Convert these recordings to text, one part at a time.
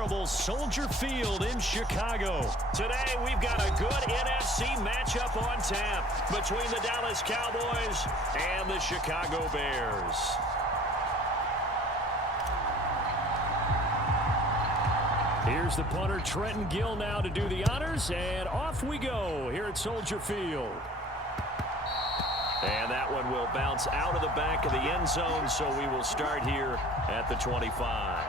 unbeatable Soldier Field in Chicago. Today, we've got a good NFC matchup on tap between the Dallas Cowboys and the Chicago Bears. Here's the punter, Trenton Gill, now to do the honors, and off we go here at Soldier Field. And that one will bounce out of the back of the end zone, so we will start here at the 25.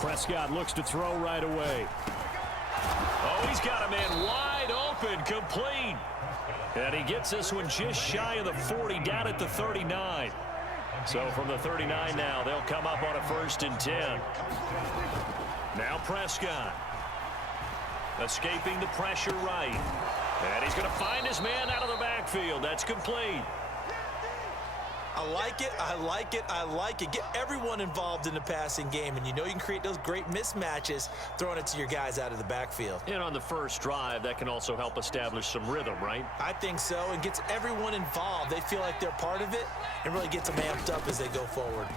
Prescott looks to throw right away. Oh, he's got a man wide open, complete. And he gets this one just shy of the 40, down at the 39. So from the 39 now, they'll come up on a 1st and 10. Now Prescott. Escaping the pressure right. And he's going to find his man out of the backfield. That's complete. I like it, I like it, I like it. Get everyone involved in the passing game, and you know you can create those great mismatches throwing it to your guys out of the backfield. And on the first drive, that can also help establish some rhythm, right? I think so, and gets everyone involved. They feel like they're part of it and really gets them amped up as they go forward.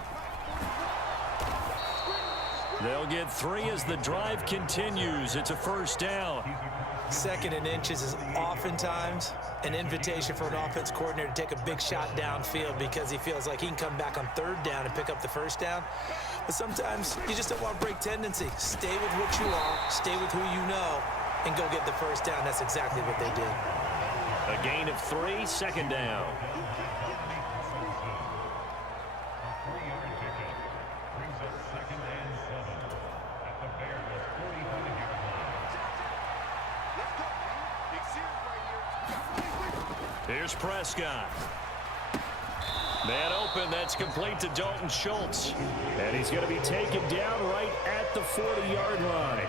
They'll get 3 as the drive continues. It's a 1st down. 2nd and inches is oftentimes an invitation for an offense coordinator to take a big shot downfield because he feels like he can come back on 3rd down and pick up the 1st down. But sometimes you just don't want to break tendency. Stay with what you are, stay with who you know, and go get the 1st down. That's exactly what they did. A gain of 3, 2nd down. Here's Prescott. Man open, that's complete to Dalton Schultz. And he's going to be taken down right at the 40-yard line.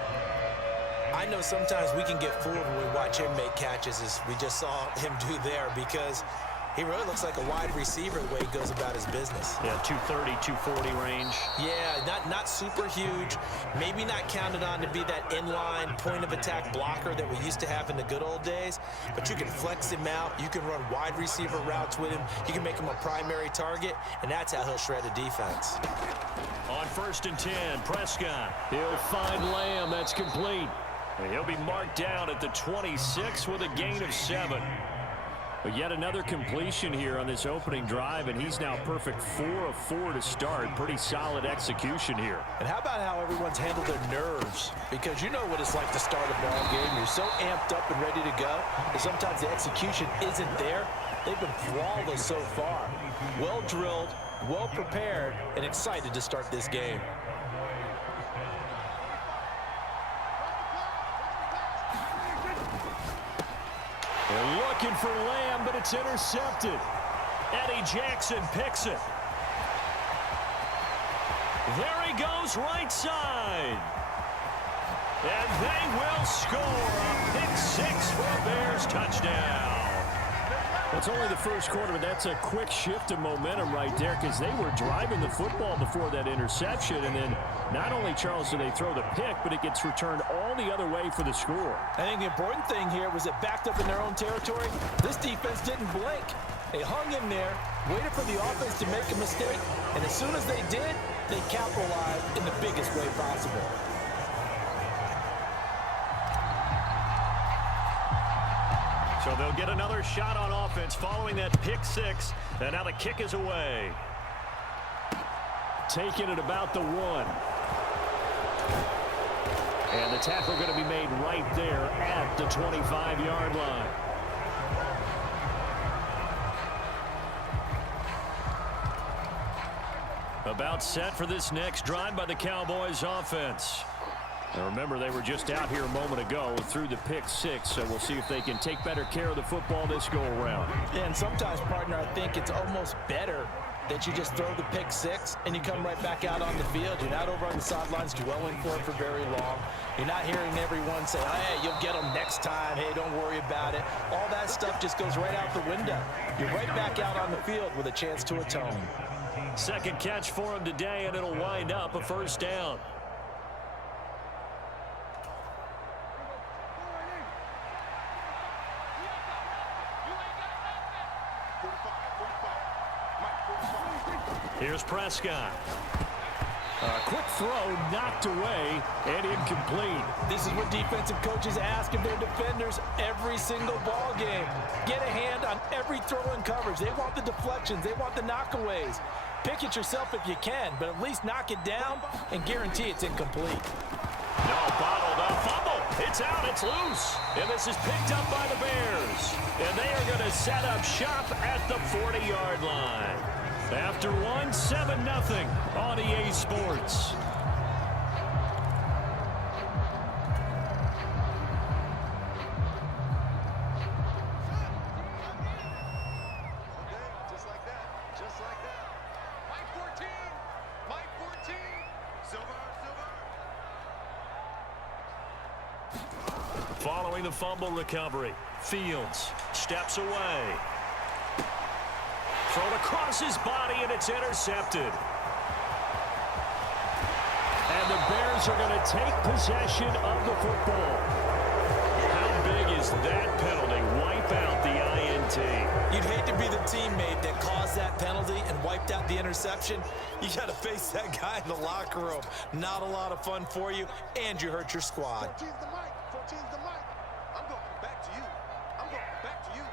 I know sometimes we can get fooled when we watch him make catches, as we just saw him do there, because he really looks like a wide receiver the way he goes about his business. Yeah, 230, 240 range. Yeah, not super huge. Maybe not counted on to be that inline point-of-attack blocker that we used to have in the good old days. But you can flex him out. You can run wide receiver routes with him. You can make him a primary target, and that's how he'll shred a defense. On 1st and 10, Prescott. He'll find Lamb. That's complete. And he'll be marked down at the 26 with a gain of 7. But yet another completion here on this opening drive, and he's now perfect 4 of 4 to start. Pretty solid execution here. And how about how everyone's handled their nerves? Because you know what it's like to start a ball game. You're so amped up and ready to go, and sometimes the execution isn't there. They've been flawless so far. Well drilled, well prepared, and excited to start this game. They're looking for Lamb, but it's intercepted. Eddie Jackson picks it. There he goes, right side. And they will score a pick 6 for a Bears touchdown. Well, it's only the first quarter, but that's a quick shift of momentum right there, because they were driving the football before that interception, and then not only, Charles, do they throw the pick, but it gets returned all the other way for the score. I think the important thing here was it backed up in their own territory. This defense didn't blink. They hung in there, waited for the offense to make a mistake, and as soon as they did, they capitalized in the biggest way possible. So they'll get another shot on offense following that pick 6, and now the kick is away. Taking it about the 1. And the tackle going to be made right there at the 25-yard line. About set for this next drive by the Cowboys offense. And remember, they were just out here a moment ago through the pick 6, so we'll see if they can take better care of the football this go-around. Yeah, and sometimes, partner, I think it's almost better that you just throw the pick 6 and you come right back out on the field. You're not over on the sidelines dwelling for it for very long. You're not hearing everyone say, hey, you'll get them next time. Hey, don't worry about it. All that stuff just goes right out the window. You're right back out on the field with a chance to atone. Second catch for him today, and it'll wind up a 1st down. Here's Prescott. A quick throw knocked away and incomplete. This is what defensive coaches ask of their defenders every single ball game. Get a hand on every throw in coverage. They want the deflections. They want the knockaways. Pick it yourself if you can, but at least knock it down and guarantee it's incomplete. No, bottled up. Fumble. It's out. It's loose. And this is picked up by the Bears. And they are going to set up shop at the 40-yard line. After one, 7-0 on EA Sports. Following the fumble recovery, Fields steps away. Thrown across his body, and it's intercepted. And the Bears are going to take possession of the football. How big is that penalty? Wipe out the INT. You'd hate to be the teammate that caused that penalty and wiped out the interception. You got to face that guy in the locker room. Not a lot of fun for you, and you hurt your squad. 14's the mic. 14's the mic. I'm going back to you. I'm going back to you.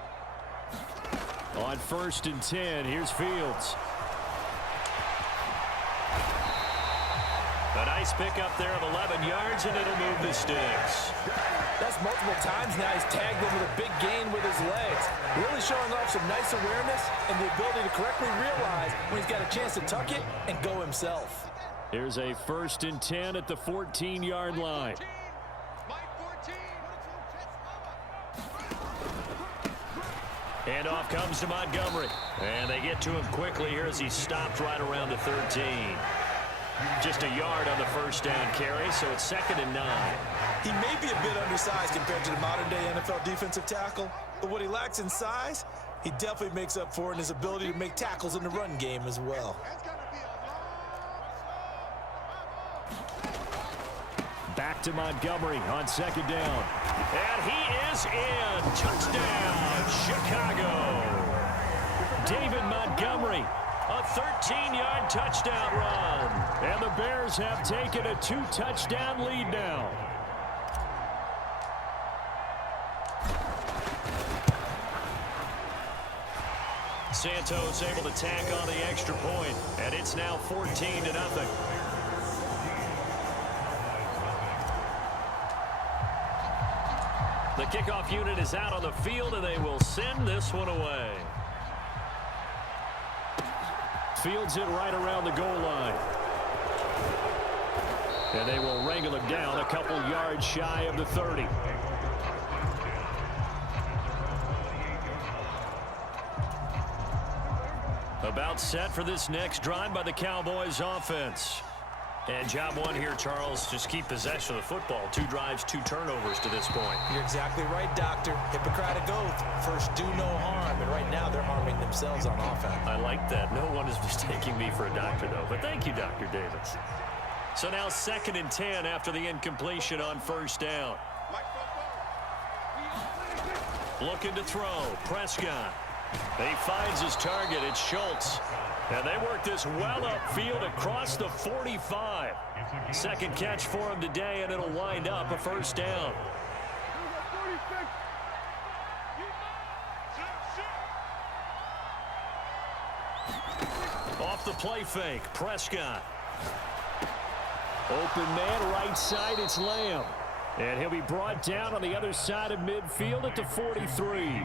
On 1st and 10, here's Fields. A nice pickup there of 11 yards, and it'll move the sticks. That's multiple times now he's tagged him with a big gain with his legs. Really showing off some nice awareness and the ability to correctly realize when he's got a chance to tuck it and go himself. Here's a 1st and 10 at the 14-yard line. And off comes to Montgomery. And they get to him quickly here as he stopped right around the 13. Just a yard on the first down carry, so it's 2nd and 9. He may be a bit undersized compared to the modern-day NFL defensive tackle, but what he lacks in size, he definitely makes up for in his ability to make tackles in the run game as well. Back to Montgomery on 2nd down. And he is in. Touchdown, Chicago. David Montgomery, a 13-yard touchdown run. And the Bears have taken a 2-touchdown lead now. Santos able to tack on the extra point, and it's now 14-0. The kickoff unit is out on the field, and they will send this one away. Fields it right around the goal line. And they will wrangle him down a couple yards shy of the 30. About set for this next drive by the Cowboys offense. And job one here, Charles, just keep possession of the football. 2 drives, 2 turnovers to this point. You're exactly right, Doctor. Hippocratic oath. First, do no harm. And right now, they're harming themselves on offense. I like that. No one is mistaking me for a doctor, though. But thank you, Dr. Davis. So now 2nd and 10 after the incompletion on 1st down. Looking to throw. Prescott. He finds his target. It's Schultz. And they work this well upfield across the 45. Second catch for him today, and it'll wind up a 1st down. Off the play fake, Prescott. Open man, right side, it's Lamb. And he'll be brought down on the other side of midfield at the 43.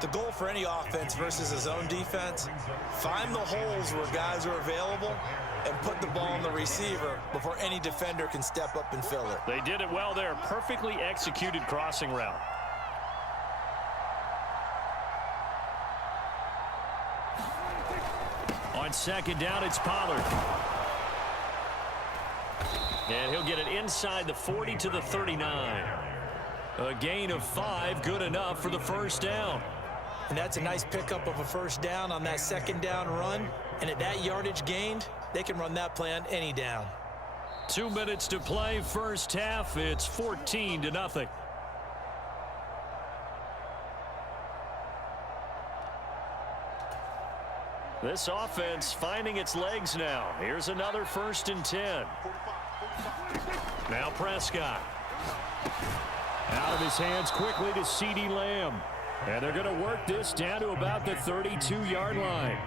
The goal for any offense versus his own defense, find the holes where guys are available and put the ball on the receiver before any defender can step up and fill it. They did it well there. Perfectly executed crossing route. On 2nd down, it's Pollard. And he'll get it inside the 40 to the 39. A gain of 5, good enough for the 1st down. And that's a nice pickup of a 1st down on that 2nd down run. And at that yardage gained, they can run that play on any down. 2 minutes to play, 1st half. It's 14-0. This offense finding its legs now. Here's another 1st and 10. Now Prescott. Out of his hands quickly to CeeDee Lamb. And they're going to work this down to about the 32-yard line.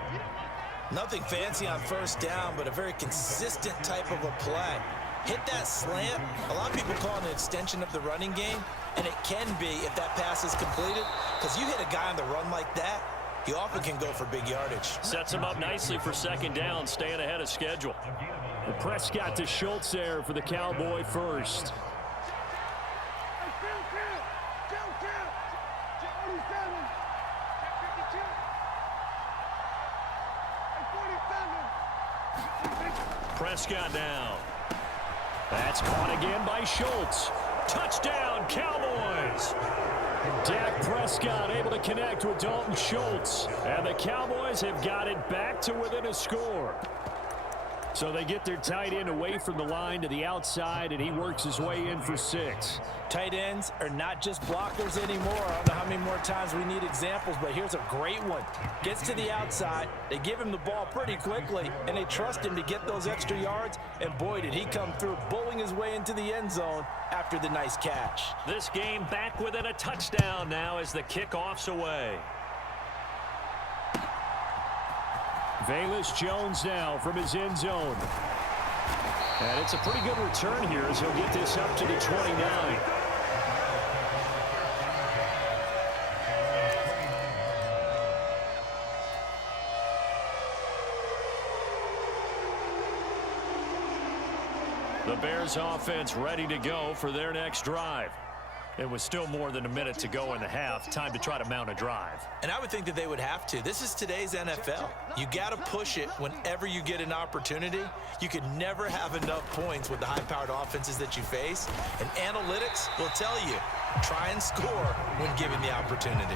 Nothing fancy on 1st down, but a very consistent type of a play. Hit that slant. A lot of people call it an extension of the running game, and it can be if that pass is completed, because you hit a guy on the run like that, he often can go for big yardage. Sets him up nicely for 2nd down, staying ahead of schedule. And Prescott to Schultz there for the Cowboy first. Prescott down. That's caught again by Schultz. Touchdown, Cowboys! Dak Prescott able to connect with Dalton Schultz. And the Cowboys have got it back to within a score. So they get their tight end away from the line to the outside, and he works his way in for 6. Tight ends are not just blockers anymore. I don't know how many more times we need examples, but here's a great one. Gets to the outside, they give him the ball pretty quickly, and they trust him to get those extra yards, and boy, did he come through, bowling his way into the end zone after the nice catch. This game back within a touchdown now as the kickoff's away. Velus Jones now from his end zone. And it's a pretty good return here as he'll get this up to the 29. The Bears offense ready to go for their next drive. It was still more than a minute to go in the half. Time to try to mount a drive. And I would think that they would have to. This is today's NFL. You got to push it whenever you get an opportunity. You can never have enough points with the high-powered offenses that you face. And analytics will tell you, try and score when given the opportunity.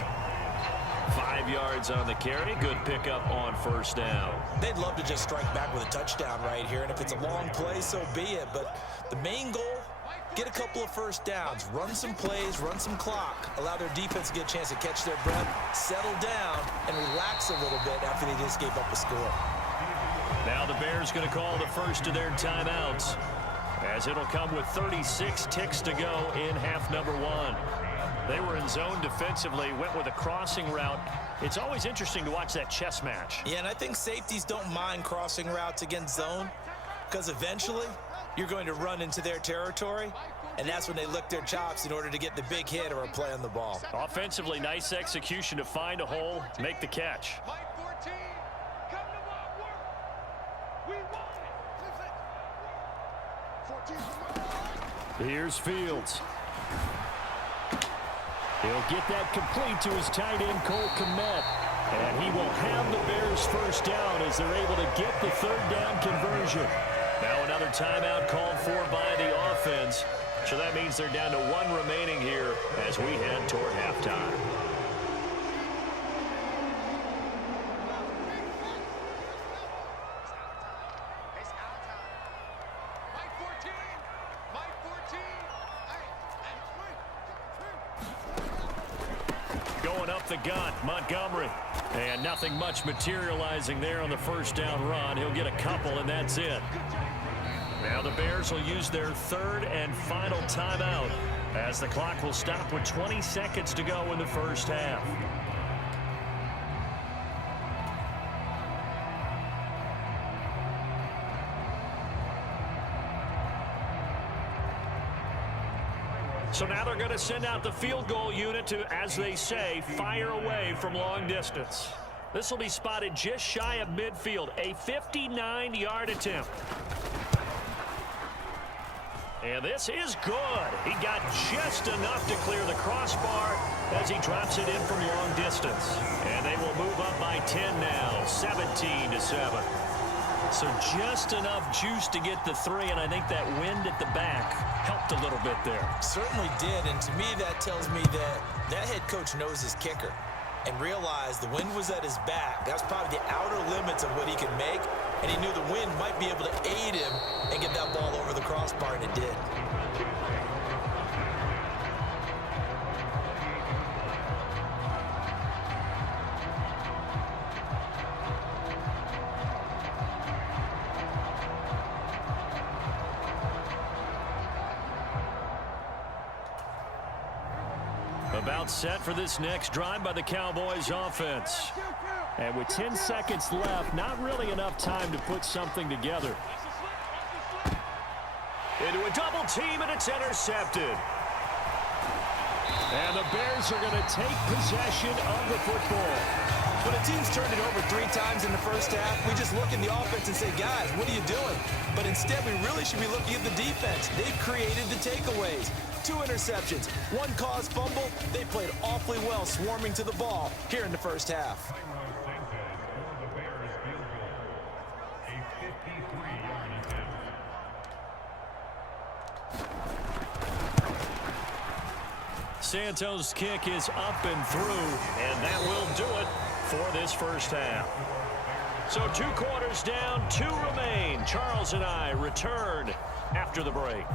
5 yards on the carry. Good pickup on 1st down. They'd love to just strike back with a touchdown right here. And if it's a long play, so be it. But the main goal, get a couple of 1st downs, run some plays, run some clock, allow their defense to get a chance to catch their breath, settle down, and relax a little bit after they just gave up a score. Now the Bears going to call the first of their timeouts, as it'll come with 36 ticks to go in half number 1. They were in zone defensively, went with a crossing route. It's always interesting to watch that chess match. Yeah, and I think safeties don't mind crossing routes against zone, because eventually you're going to run into their territory, and that's when they lick their chops in order to get the big hit or a play on the ball. Offensively, nice execution to find a hole, make the catch. Here's Fields. He'll get that complete to his tight end, Cole Kmet. And he will have the Bears 1st down as they're able to get the 3rd down conversion. Now another timeout called for by the offense. So that means they're down to 1 remaining here as we head toward halftime. Going up the gut, Montgomery. And nothing much materializing there on the 1st down run. He'll get a couple, and that's it. Now the Bears will use their 3rd and final timeout as the clock will stop with 20 seconds to go in the 1st half. So now they're going to send out the field goal unit to, as they say, fire away from long distance. This will be spotted just shy of midfield, a 59-yard attempt. And this is good. He got just enough to clear the crossbar as he drops it in from long distance. And they will move up by 10 now, 17-7. So just enough juice to get the 3, and I think that wind at the back helped a little bit there. Certainly did, and to me that tells me that that head coach knows his kicker and realized the wind was at his back. That's probably the outer limits of what he could make, and he knew the wind might be able to aid him and get that ball over the crossbar, and it did. About set for this next drive by the Cowboys offense. And with 10 seconds left, not really enough time to put something together. Into a double team, and it's intercepted. And the Bears are going to take possession of the football. When a team's turned it over 3 times in the first half, we just look at the offense and say, guys, what are you doing? But instead, we really should be looking at the defense. They've created the takeaways. 2 interceptions, 1 caused fumble. They played awfully well swarming to the ball here in the first half. Santos' kick is up and through, and that will do it for this first half. So 2 quarters down, 2 remain. Charles and I return after the break.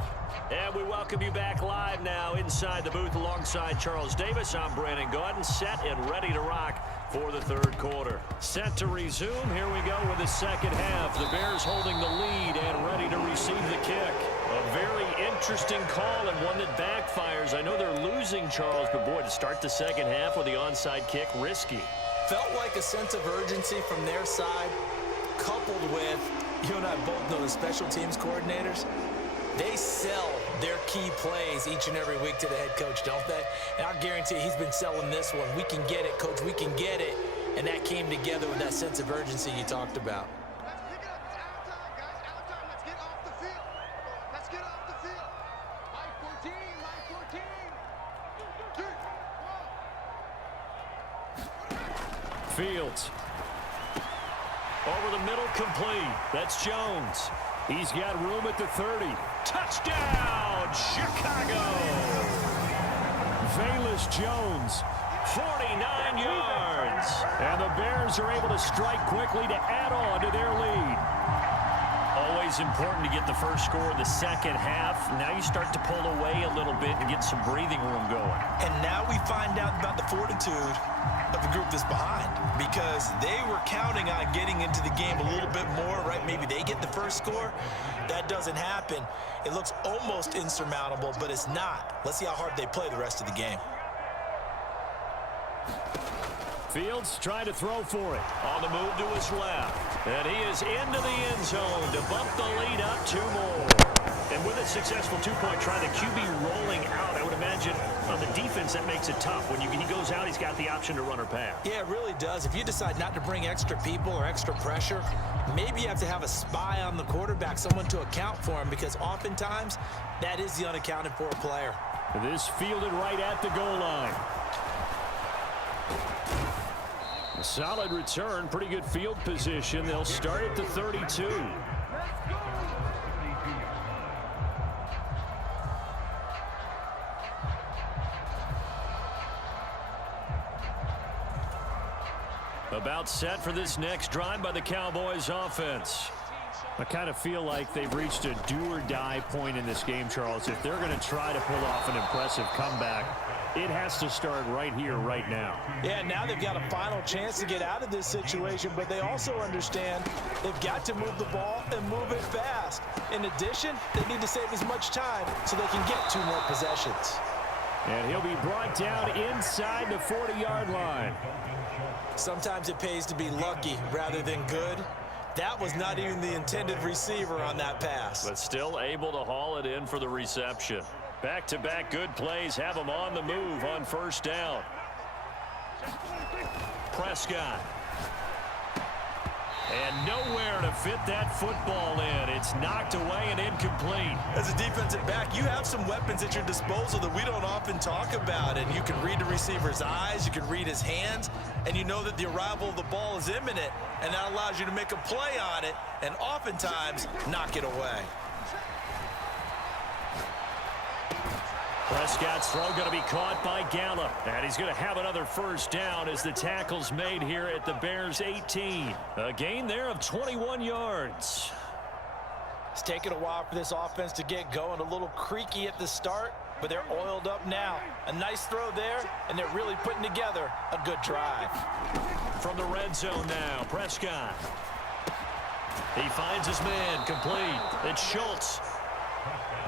And we welcome you back live now inside the booth alongside Charles Davis. I'm Brandon Gaudin, set and ready to rock for the 3rd quarter. Set to resume. Here we go with the second half. The Bears holding the lead and ready to receive the kick. A very interesting call and one that backfires. I know they're losing, Charles, but boy, to start the second half with the onside kick, risky. Felt like a sense of urgency from their side, coupled with, you and I both know the special teams coordinators. They sell their key plays each and every week to the head coach, don't they? And I guarantee he's been selling this one. We can get it, coach, we can get it. And that came together with that sense of urgency you talked about. Let's pick it up. It's out of time, guys. Out of time. Let's get off the field. Let's get off the field. Line 14. Line 14. Fields. Over the middle, complete. That's Jones. He's got room at the 30. Touchdown, Chicago! Velus Jones. 49 yards. And the Bears are able to strike quickly to add on to their lead. Always important to get the first score of the second half. Now you start to pull away a little bit and get some breathing room going. And now we find out about the fortitude of the group that's behind, because they were counting on getting into the game a little bit more, right? Maybe they get the first score. That doesn't happen. It looks almost insurmountable, but it's not. Let's see how hard they play the rest of the game. Fields trying to throw for it. On the move to his left. And he is into the end zone to bump the lead up 2 more. And with a successful 2-point try, the QB rolling out, I would imagine on the defense that makes it tough. When he goes out, he's got the option to run or pass. Yeah, it really does. If you decide not to bring extra people or extra pressure, maybe you have to have a spy on the quarterback, someone to account for him, because oftentimes that is the unaccounted for player. This fielded right at the goal line. A solid return, pretty good field position. They'll start at the 32. About set for this next drive by the Cowboys offense. I kind of feel like they've reached a do-or-die point in this game, Charles. If they're going to try to pull off an impressive comeback, it has to start right here, right now. Yeah, now they've got a final chance to get out of this situation, but they also understand they've got to move the ball and move it fast. In addition, they need to save as much time so they can get 2 more possessions. And he'll be brought down inside the 40-yard line. Sometimes it pays to be lucky rather than good. That was not even the intended receiver on that pass. But still able to haul it in for the reception. Back-to-back good plays have him on the move on first down. Prescott. And nowhere to fit that football in. It's knocked away and incomplete. As a defensive back, you have some weapons at your disposal that we don't often talk about. And you can read the receiver's eyes, you can read his hands, and you know that the arrival of the ball is imminent. And that allows you to make a play on it and oftentimes knock it away. Prescott's throw going to be caught by Gallup. And he's going to have another first down as the tackle's made here at the Bears' 18. A gain there of 21 yards. It's taken a while for this offense to get going. A little creaky at the start, but they're oiled up now. A nice throw there, and they're really putting together a good drive. From the red zone now, Prescott. He finds his man, complete. It's Schultz.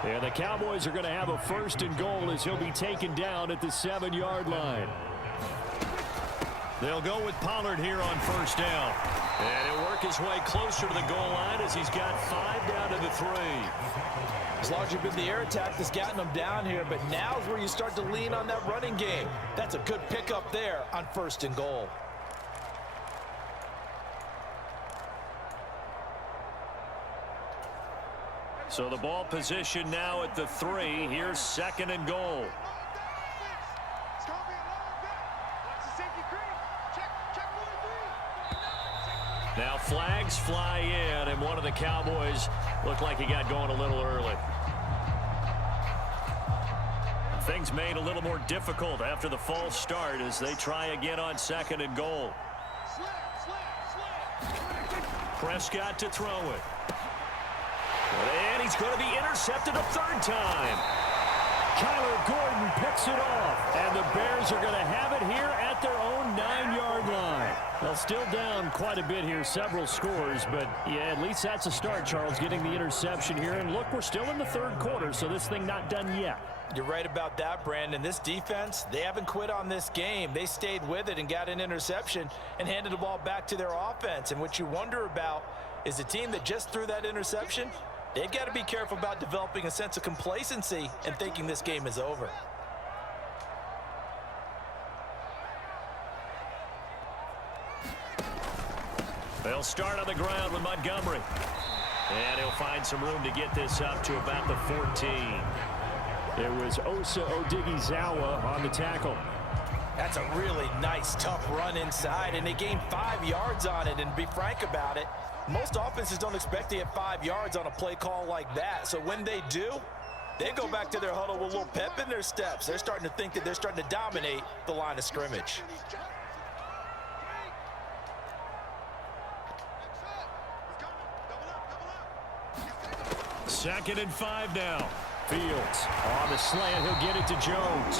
And the Cowboys are going to have a 1st and goal as he'll be taken down at the 7-yard line. They'll go with Pollard here on 1st down. And he'll work his way closer to the goal line as he's got 5 down to the 3. It's largely been the air attack that's gotten them down here, but now's where you start to lean on that running game. That's a good pickup there on 1st and goal. So the ball position now at the 3. Here's 2nd and goal. It's going to be a long bit. Watch the safety green. Check 1 3. Now flags fly in, and one of the Cowboys looked like he got going a little early. Things made a little more difficult after the false start as they try again on 2nd and goal. Prescott to throw it. And he's going to be intercepted a 3rd time. Kyler Gordon picks it off, and the Bears are going to have it here at their own 9-yard line. Well, still down quite a bit here, several scores, but yeah, at least that's a start, Charles, getting the interception here. And look, we're still in the 3rd quarter, so this thing not done yet. You're right about that, Brandon. This defense, they haven't quit on this game. They stayed with it and got an interception and handed the ball back to their offense. And what you wonder about is the team that just threw that interception, they've got to be careful about developing a sense of complacency and thinking this game is over. They'll start on the ground with Montgomery. And he'll find some room to get this up to about the 14. It was Osa Odighizuwa on the tackle. That's a really nice, tough run inside, and they gained 5 yards on it. And to be frank about it, most offenses don't expect to get 5 yards on a play call like that. So when they do, they go back to their huddle with a little pep in their steps. They're starting to think that they're starting to dominate the line of scrimmage. 2nd and 5 now. Fields on the slant. He'll get it to Jones.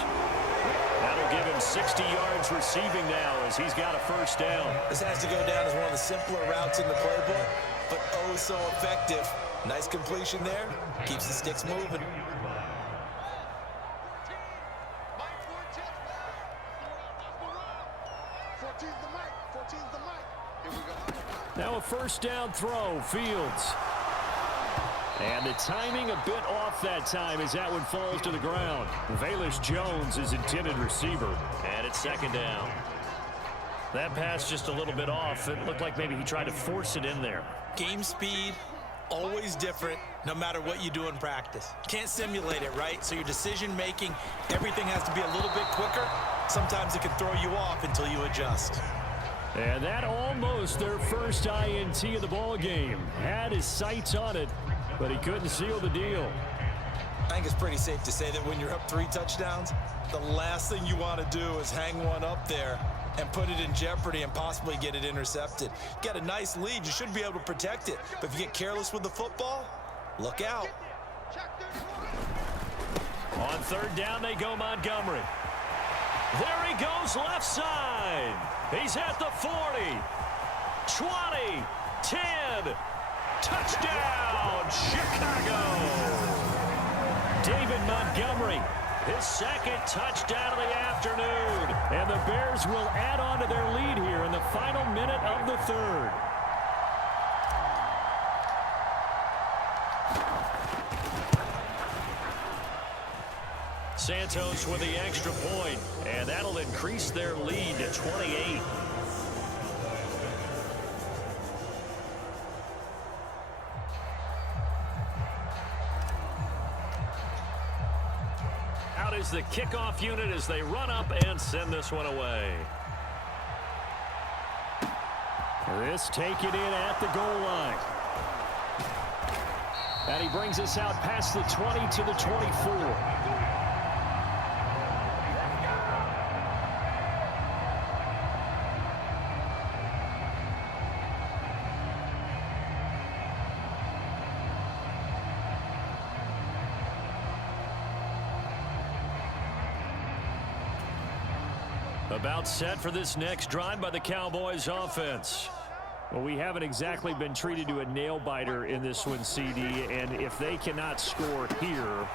That'll give him 60 yards receiving now as he's got a 1st down. This has to go down as one of the simpler routes in the playbook, but oh so effective. Nice completion there. Keeps the sticks moving. Now a 1st down throw. Fields. And the timing a bit off that time as that one falls to the ground. Velus Jones is intended receiver. And it's 2nd down. That pass just a little bit off. It looked like maybe he tried to force it in there. Game speed, always different, no matter what you do in practice. Can't simulate it, right? So your decision making, everything has to be a little bit quicker. Sometimes it can throw you off until you adjust. And that almost their first INT of the ball game. Had his sights on it, but he couldn't seal the deal. I think it's pretty safe to say that when you're up 3 touchdowns, the last thing you want to do is hang one up there and put it in jeopardy and possibly get it intercepted. You got a nice lead. You should be able to protect it. But if you get careless with the football, look out. On 3rd down, they go Montgomery. There he goes left side. He's at the 40, 20, 10. Touchdown, Chicago. David Montgomery, his 2nd touchdown of the afternoon. And the Bears will add on to their lead here in the final minute of the 3rd. Santos with the extra point, and that'll increase their lead to 28. Out is the kickoff unit as they run up and send this one away. This taken in at the goal line. And he brings us out past the 20 to the 24. About set for this next drive by the Cowboys offense. Well, we haven't exactly been treated to a nail-biter in this one, CD, and if they cannot score here,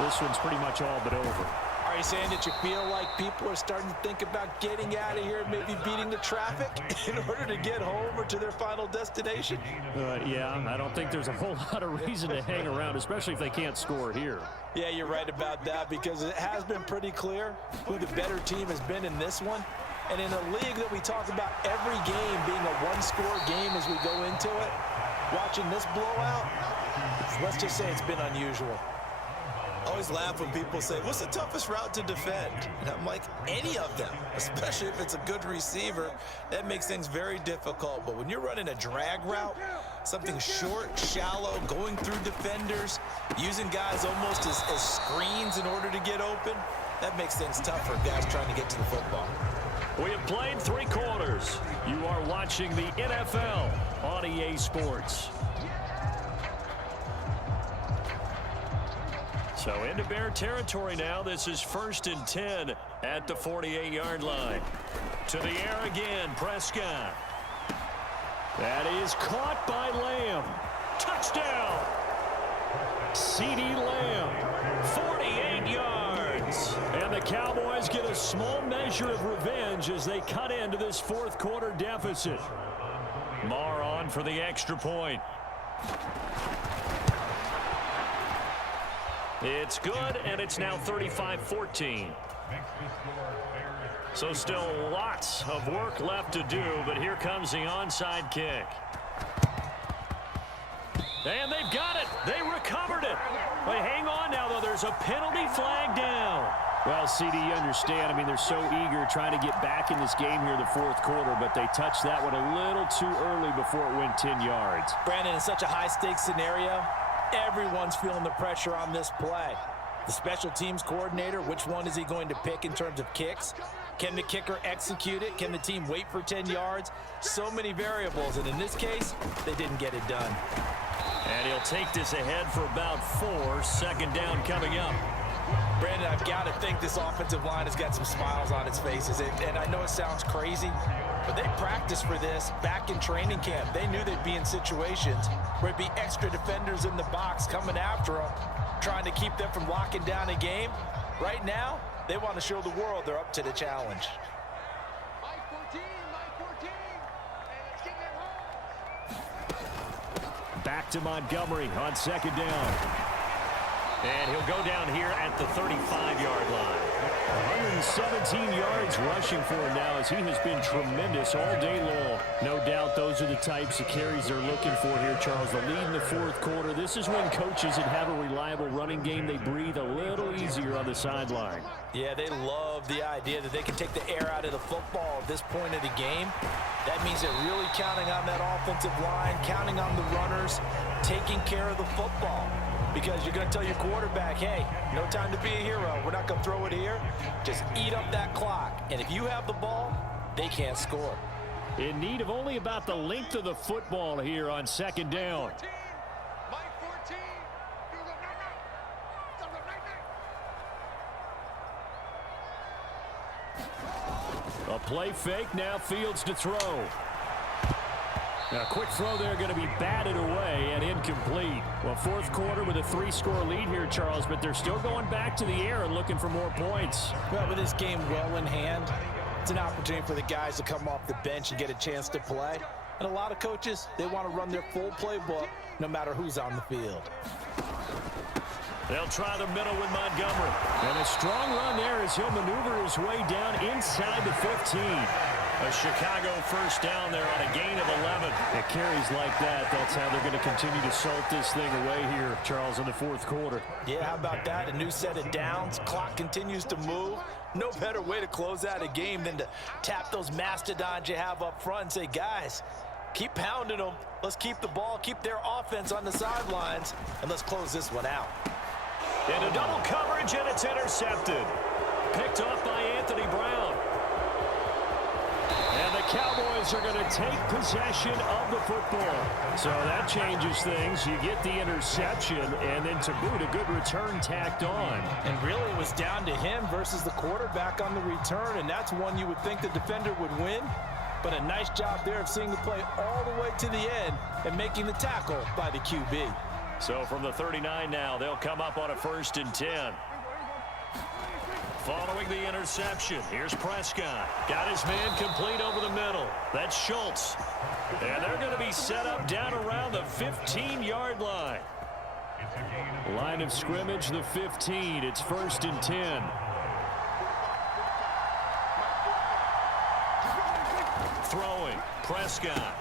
this one's pretty much all but over. Are you saying that you feel like people are starting to think about getting out of here, maybe beating the traffic in order to get home or to their final destination? Yeah, I don't think there's a whole lot of reason to hang around, especially if they can't score here. Yeah, you're right about that, because it has been pretty clear who the better team has been in this one. And in a league that we talk about every game being a one-score game as we go into it, watching this blowout, let's just say it's been unusual. I always laugh when people say, what's the toughest route to defend? And I'm like, any of them, especially if it's a good receiver. That makes things very difficult. But when you're running a drag route, something short, shallow, going through defenders, using guys almost as screens in order to get open, that makes things tough for guys trying to get to the football. We have played 3 quarters. You are watching the NFL on EA Sports. So into Bear territory now. This is 1st and 10 at the 48-yard line. To the air again, Prescott. That is caught by Lamb. Touchdown! CeeDee Lamb, 48 yards. And the Cowboys get a small measure of revenge as they cut into this 4th quarter deficit. Marr on for the extra point. It's good, and it's now 35-14. So still lots of work left to do, but here comes the onside kick. And they've got it. They recovered it. Wait, hang on now, though. There's a penalty flag down. Well, CD, you understand. I mean, they're so eager trying to get back in this game here in the 4th quarter, but they touched that one a little too early before it went 10 yards. Brandon, in such a high-stakes scenario, everyone's feeling the pressure on this play. The special teams coordinator, which one is he going to pick in terms of kicks? Can the kicker execute it? Can the team wait for 10 yards? So many variables, and in this case, they didn't get it done. And he'll take this ahead for about 4. 2nd down coming up. Brandon, I've got to think this offensive line has got some smiles on its faces. And I know it sounds crazy, but they practiced for this back in training camp. They knew they'd be in situations where it'd be extra defenders in the box coming after them, trying to keep them from locking down a game. Right now, they want to show the world they're up to the challenge. Mike 14, and it's getting it home. Back to Montgomery on 2nd down. And he'll go down here at the 35-yard line. 117 yards rushing for him now as he has been tremendous all day long. No doubt those are the types of carries they're looking for here, Charles. The lead in the 4th quarter. This is when coaches that have a reliable running game, they breathe a little easier on the sideline. Yeah, they love the idea that they can take the air out of the football at this point of the game. That means they're really counting on that offensive line, counting on the runners, taking care of the football. Because you're going to tell your quarterback, hey, no time to be a hero. We're not going to throw it here. Just eat up that clock. And if you have the ball, they can't score. In need of only about the length of the football here on 2nd down. Mike 14, do the night. A play fake, now Fields to throw. Now, a quick throw there going to be batted away and incomplete. Well, 4th quarter with a 3-score lead here, Charles, but they're still going back to the air and looking for more points. Well, with this game well in hand, it's an opportunity for the guys to come off the bench and get a chance to play. And a lot of coaches, they want to run their full playbook no matter who's on the field. They'll try the middle with Montgomery. And a strong run there as he'll maneuver his way down inside the 15. A Chicago 1st down there on a gain of 11. It carries like that. That's how they're going to continue to salt this thing away here, Charles, in the 4th quarter. Yeah, how about that? A new set of downs. Clock continues to move. No better way to close out a game than to tap those mastodons you have up front and say, guys, keep pounding them. Let's keep the ball, keep their offense on the sidelines, and let's close this one out. Into double coverage, and it's intercepted. Picked off by Anthony Brown. And the Cowboys are going to take possession of the football. So that changes things. You get the interception, and then to boot, a good return tacked on. And really it was down to him versus the quarterback on the return, and that's one you would think the defender would win. but a nice job there of seeing the play all the way to the end and making the tackle by the QB. So from the 39 now, they'll come up on a 1st and 10. Following the interception, here's Prescott. Got his man complete over the middle. That's Schultz. And they're going to be set up down around the 15-yard line. Line of scrimmage, the 15. It's 1st and 10. Throwing, Prescott.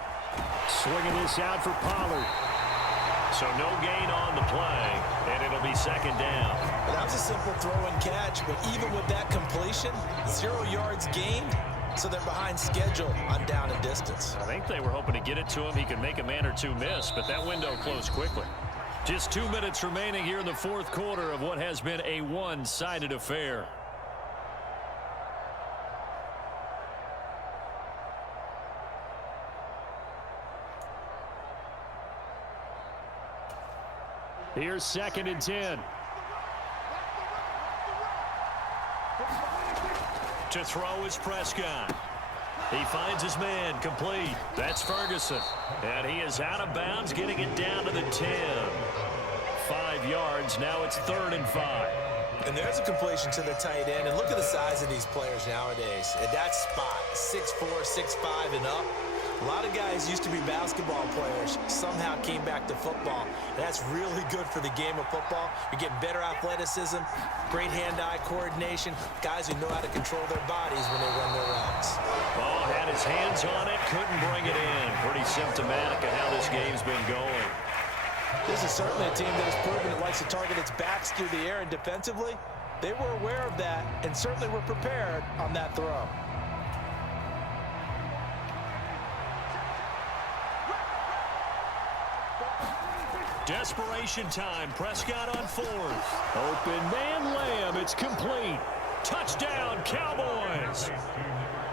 Swinging this out for Pollard. So no gain on the play, and it'll be 2nd down. Well, that was a simple throw and catch, but even with that completion, 0 yards gained, so they're behind schedule on down and distance. I think they were hoping to get it to him. He could make a man or two miss, but that window closed quickly. Just 2 minutes remaining here in the 4th quarter of what has been a one-sided affair. Here's 2nd and 10. To throw is Prescott. He finds his man complete. That's Ferguson. And he is out of bounds, getting it down to the 10. 5 yards. Now it's 3rd and 5. And there's a completion to the tight end. And look at the size of these players nowadays. At that spot, 6'4", 6'5", and up. A lot of guys used to be basketball players, somehow came back to football. That's really good for the game of football. You're getting better athleticism, great hand-eye coordination, guys who know how to control their bodies when they run their routes. Ball had his hands on it, couldn't bring it in. Pretty symptomatic of how this game's been going. This is certainly a team that has proven it likes to target its backs through the air, and defensively, they were aware of that and certainly were prepared on that throw. Desperation time. Prescott on 4th. Open man Lamb. It's complete. Touchdown, Cowboys.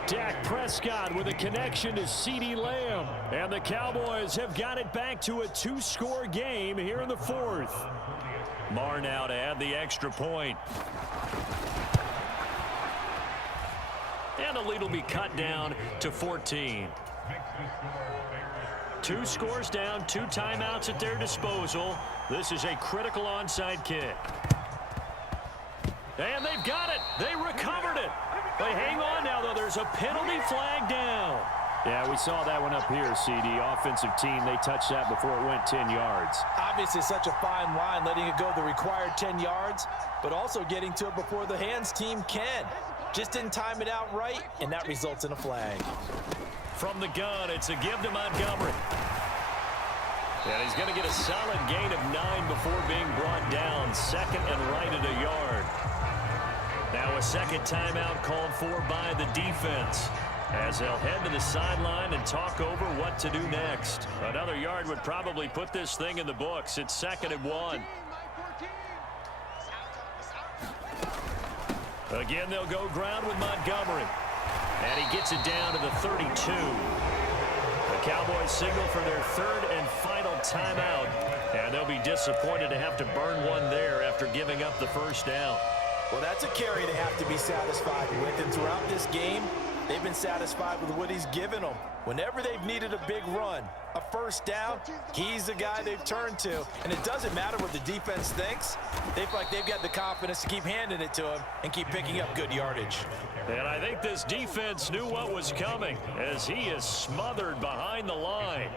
Dak Prescott with a connection to CeeDee Lamb. And the Cowboys have got it back to a 2-score game here in the 4th. Marr now to add the extra point. And the lead will be cut down to 14. 2 scores down, 2 timeouts at their disposal. This is a critical onside kick. And they've got it. They recovered it. They hang on now, though. There's a penalty flag down. Yeah, we saw that one up here, CD. Offensive team, they touched that before it went 10 yards. Obviously, such a fine line, letting it go the required 10 yards, but also getting to it before the hands team can. Just didn't time it out right, and that results in a flag. From the gun, it's a give to Montgomery. And he's going to get a solid gain of 9 before being brought down. 2nd and right at a yard. Now a 2nd timeout called for by the defense, as they'll head to the sideline and talk over what to do next. Another yard would probably put this thing in the books. It's 2nd and 1. Again, they'll go ground with Montgomery. And he gets it down to the 32. The Cowboys signal for their 3rd and final timeout. And they'll be disappointed to have to burn one there after giving up the 1st down. Well, that's a carry they have to be satisfied with. And throughout this game, they've been satisfied with what he's given them. Whenever they've needed a big run, a 1st down, he's the guy they've turned to. And it doesn't matter what the defense thinks. They feel like they've got the confidence to keep handing it to him and keep picking up good yardage. And I think this defense knew what was coming, as he is smothered behind the line.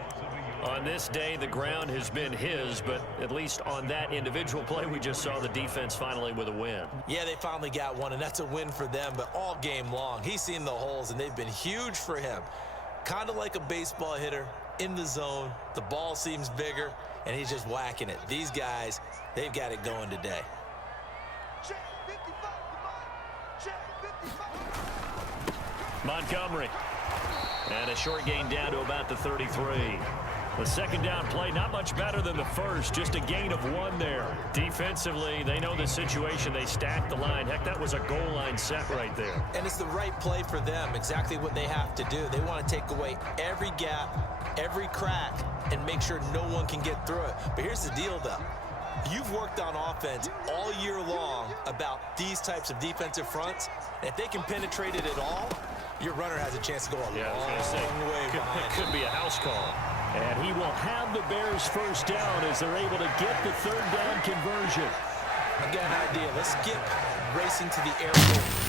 On this day, the ground has been his, but at least on that individual play, we just saw the defense finally with a win. Yeah, they finally got one, and that's a win for them, but all game long, he's seen the holes, and they've been huge for him. Kind of like a baseball hitter in the zone. The ball seems bigger, and he's just whacking it. These guys, they've got it going today. Montgomery. And a short gain down to about the 33. The 2nd down play, not much better than the 1st, just a gain of 1 there. Defensively, they know the situation. They stacked the line. Heck, that was a goal line set right there. And it's the right play for them, exactly what they have to do. They want to take away every gap, every crack, and make sure no one can get through it. But here's the deal, though. You've worked on offense all year long about these types of defensive fronts. And if they can penetrate it at all, your runner has a chance to go a long way It behind. could be a house call. And he will have the Bears first down as they're able to get the third down conversion. I got an idea. Let's skip racing to the airport.